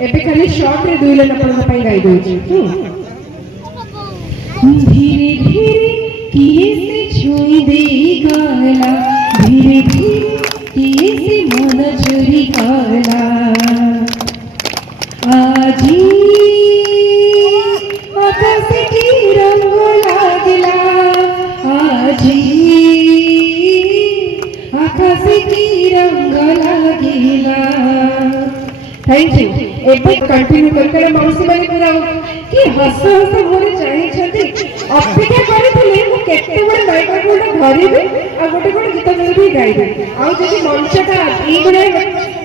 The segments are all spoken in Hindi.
एबे खाली शॉर्ट रे दुई लाइन अपन ପାଇଁ गाई दोची। धीरे धीरे किए से छुई दे गाला, धीरे धीरे किए से मन चोरी काला। आजी आकाश की रंग लागला, आजी आकाश की रंग लागला। Thank you. एबे कंटिन्यू करके मौसी माने पूरा कि हस हस मोरे चाहि छथि अपेक्षा करथिले मु केते बड़ माइक्रोफोन धरिबे आ गोटे गोटे गीत भी गाइबे आ जदि मंचटा ई बड़े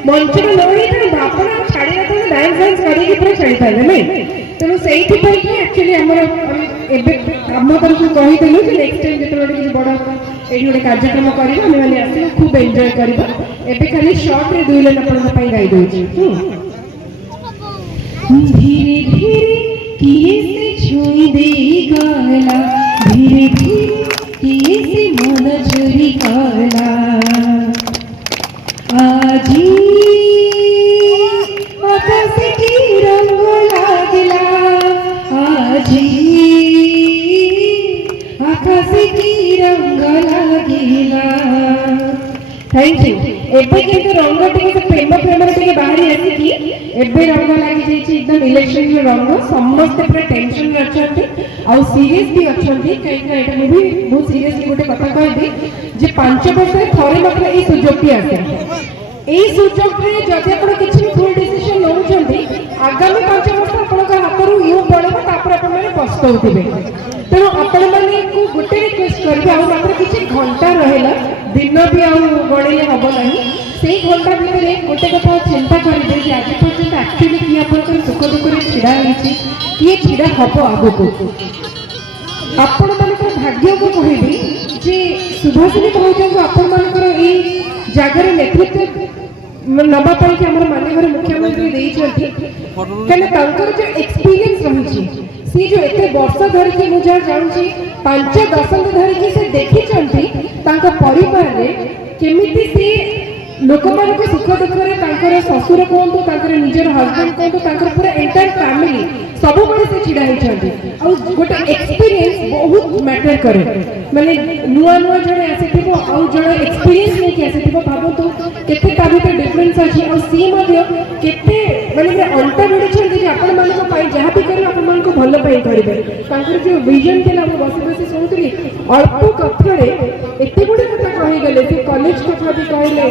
मंचटा नही त बापन छाड़ी त डांस डांस करी कि पूरा छाड़ी थाले नै तेनु सेही पई कि एक्चुअली हमर एबे हम तरफ कहि देलु कि नेक्स्ट टाइम जते बड़ कि बड़ एही गोटे कार्यक्रम करिबा हम माने आसी खूब एन्जॉय करिबा। एबे खाली शॉर्ट रे दुई लाइन अपन पई गाई दोची। धीरे धीरे किए से छुई दे गाला, धीरे धीरे किए से मन चोरी काला। आजी आकाश की रंग लागला, आजी आकाश की रंग लागला। Thank you. एबे के रंग टिके प्रेम प्रेम टिके बाहरी आसी कि एबे रंग लागि जाई छी एकदम इलेक्शन रे रंग समस्त पूरा टेंशन रे अछंती आ सीरियस भी अछंती कई का एटा मूवी बहुत सीरियसली गोटे कथा कहबी जे 5 वर्ष रे थरे मात्र ए सुजोग भी आसे। ए सुजोग रे जदि आपण किछि भूल डिसीजन नउ छंती आगामी 5 वर्ष आपण का हातरू यू बळबा तापर आपण माने पछताउथिबे। तेणु आपण माने को गोटे रिक्वेस्ट करबे आ मात्र किछि घंटा रहेला दिन भी आ गणिले हबो नाही से घंटा भितर गोटे कथा चिंता करेंगे कि आज पर्यंत एक्चुअली किए अपन सुख दुख रे छिड़ा होइछि किए छिड़ा हबो आगो आपण मानकर भाग्य को कहबी जे सुभाषिनी कहउछन आपण मानकर ए जागर नेतृत्व नबा पाई कि हमर माननीय मुख्यमंत्री देई छथि कने तांकर जो एक्सपीरियंस रहिछि सी जो एते वर्ष धरि कि मु जा जाउछि 5 दशक धरि से देखि छथि तांका परिवार रे केमिति से लोक मान सुख दुख में ससुर कहतु निजर हजबैंड कहतु पूरा एंटायर फैमिली सब बड़े से छिड़ा होती गोटे एक्सपीरियंस बहुत मैटर करे माने नुआ नुआ जड़े आसी आउ जड़े एक्सपीरियंस लेके आसी भावतु केते ता भीतर डिफरेंस अछि और सी मध्ये केते माने अंतर मिलछन जे आपण मानको पाई जहा भी करी आपण मानको भलो पाई करिवे तांकर जो विजन केला हम बसी बसी सुनतली अल्प कथरे एते गुडे कथा कहि गेले से कॉलेज कथा भी कहले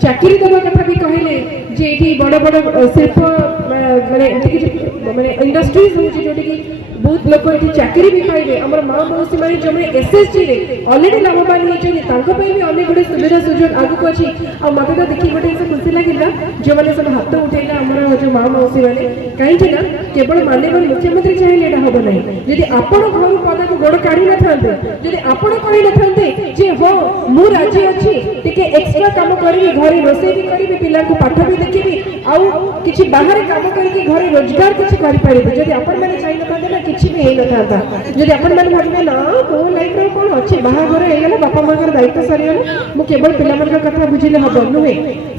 चाकरी देवा कथा भी कहले जे एठी बड़ बड़ शिल्प माने इंडस्ट्रीज होची जोटी की बहुत लोक एठी चाकरी भी पाइबे हमर मां मौसी माने जमे एसएसजी रे ऑलरेडी लाभवान होचनी तांको पई भी अनेक गुडे सुविधा सुजोग आगु को अछि आ मते तो देखि गोटे से खुशी लागिला जे माने सब हाथ उठेला हमर जो मां मौसी माने काई जे ना केवल माननीय मुख्यमंत्री चाहिले एटा होबो नै यदि आपण घर पदा को गोड़ काढी न थांते यदि आपण कहि न थांते जे हो मु राजी अछि टिके एक्स्ट्रा काम करी घरे रोसे भी करी पिला को पाठ भी देखिबी आउ किछि बाहर काम करी घरे रोजगार किछि करि परिबे यदि आपण माने चाहि न थांते ना किछि भी हे न थांता यदि आपण माने भाबे ना को लाइफ रो कोन अछि बाहर हे गेला बापा माकर दायित्व सरियला मु केवल पिला मन कथा बुझिले हबो नुहे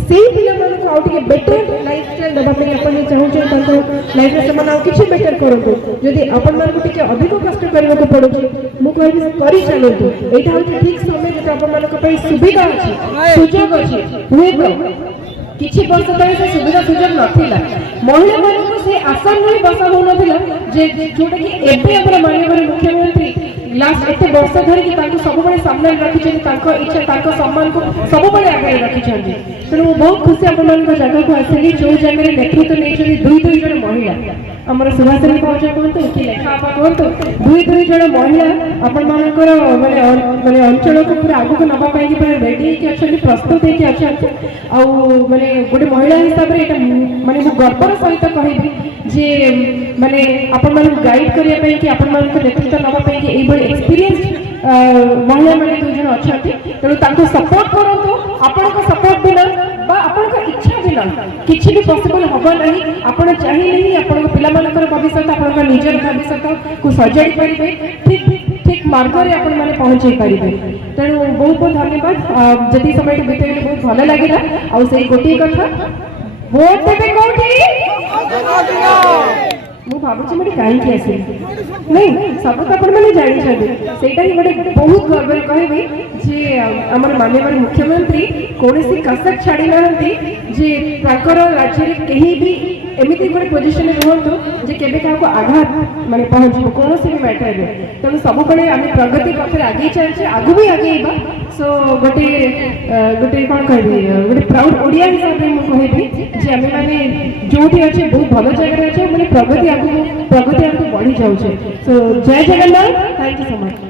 सेही पिला मन को आउ टिके बेटर लाइफस्टाइल दबा पे आपण चाहू जे तांको लाइफ रे समान आउ किछि बेटर करंतु यदि आपण मन को टिके अधिक कष्ट करबा को पड़ुछि मु कहबी करि चलंतु एटा होछि ठीक समय जे आपण मन को पई सुविधा अछि सुजोग अछि हुए किछि वर्ष तले से सुविधा सुजोग नथिला महिला मानक से आसान नहीं बसा हो नथिला जे जोटा कि एबे हमर माननीय मुख्यमंत्री लास्ट एते वर्ष धरि कि ताको सब बळे सामने रखि छथि ताको इच्छा ताको सम्मान को सब बळे आगे रखि छथि तेनु बहुत खुशी अपन मन को जगह को आसली जो जगह रे नेतृत्व नै छथि दुई जण महिला हमर सुभाषिनी पाउजा कहंतु कि लेखा आपा कहंतु दुई जण महिला अपन मानकर माने अंचल को पूरा आगु को नबा पाई कि पूरा रेडी कि अछन प्रस्तुत हे कि अछन आ माने गोटे महिला हिसाब रे एटा माने मु गर्वर सहित कहिबी जे माने अपन मन गाइड करिया पई कि अपन मन को नेतृत्व नबा पई कि एबो एक्सपीरियंस महिला माने दुई जण अछंती तेनु ताको सपोर्ट करंतु आपन को सपोर्ट बिना बा आपन को इच्छा बिना किछि भी पॉसिबल होबो नहीं आपन चाहि नहीं आपन को पिला मानकर भविष्य आपन को निजर भविष्य को सजाई परिबे ठीक मार्ग रे आपन माने पहुंचै परिबे तेनु बहुत बहुत धन्यवाद जति समय बितेले बहुत भलो लागिला आ से गोटी कथा ଭୋଟ ଦେବେ କୋଉଠି? ମୁଁ ଭାବୁଛି ମୁଁ କାହିଁକି ଆସିଲି ନାଇଁ ସବୁ ତ ଆପଣମାନେ ଜାଣିଛନ୍ତି ସେଇଟା ହିଁ ଗୋଟେ ବହୁତ ଗର୍ବରେ କହିବି ଯେ ଆମର ମାନ୍ୟବର ମୁଖ୍ୟମନ୍ତ୍ରୀ କୌଣସି କସର ଛାଡ଼ି ନାହାନ୍ତି ଯେ ତାଙ୍କର ରାଜ୍ୟରେ କେହି ବି ଏମିତି ଗୋଟେ ପୋଜିସନରେ ରୁହନ୍ତୁ ଯେ କେବେ କାହାକୁ ଆଘାତ ମାନେ ପହଞ୍ଚିବ କୌଣସି ବି ମ୍ୟାଟରରେ ତେଣୁ ସବୁବେଳେ ଆମେ ପ୍ରଗତି ପଥରେ ଆଗେଇ ଚାଲିଛେ ଆଗକୁ ବି ଆଗେଇବା ସୋ ଗୋଟେ ଗୋଟେ କ'ଣ କହିବି ଗୋଟେ ପ୍ରାଉଡ ଓଡ଼ିଆ ହିସାବରେ ମୁଁ କହିବି ଯେ ଆମେମାନେ ଯୋଉଠି ଅଛେ ବହୁତ ଭଲ ଜାଗାରେ ଅଛେ ମାନେ ପ୍ରଗତି ଆଗକୁ ବଢି ଯାଉଛେ ସୋ ଜୟ Jagannath thank you so much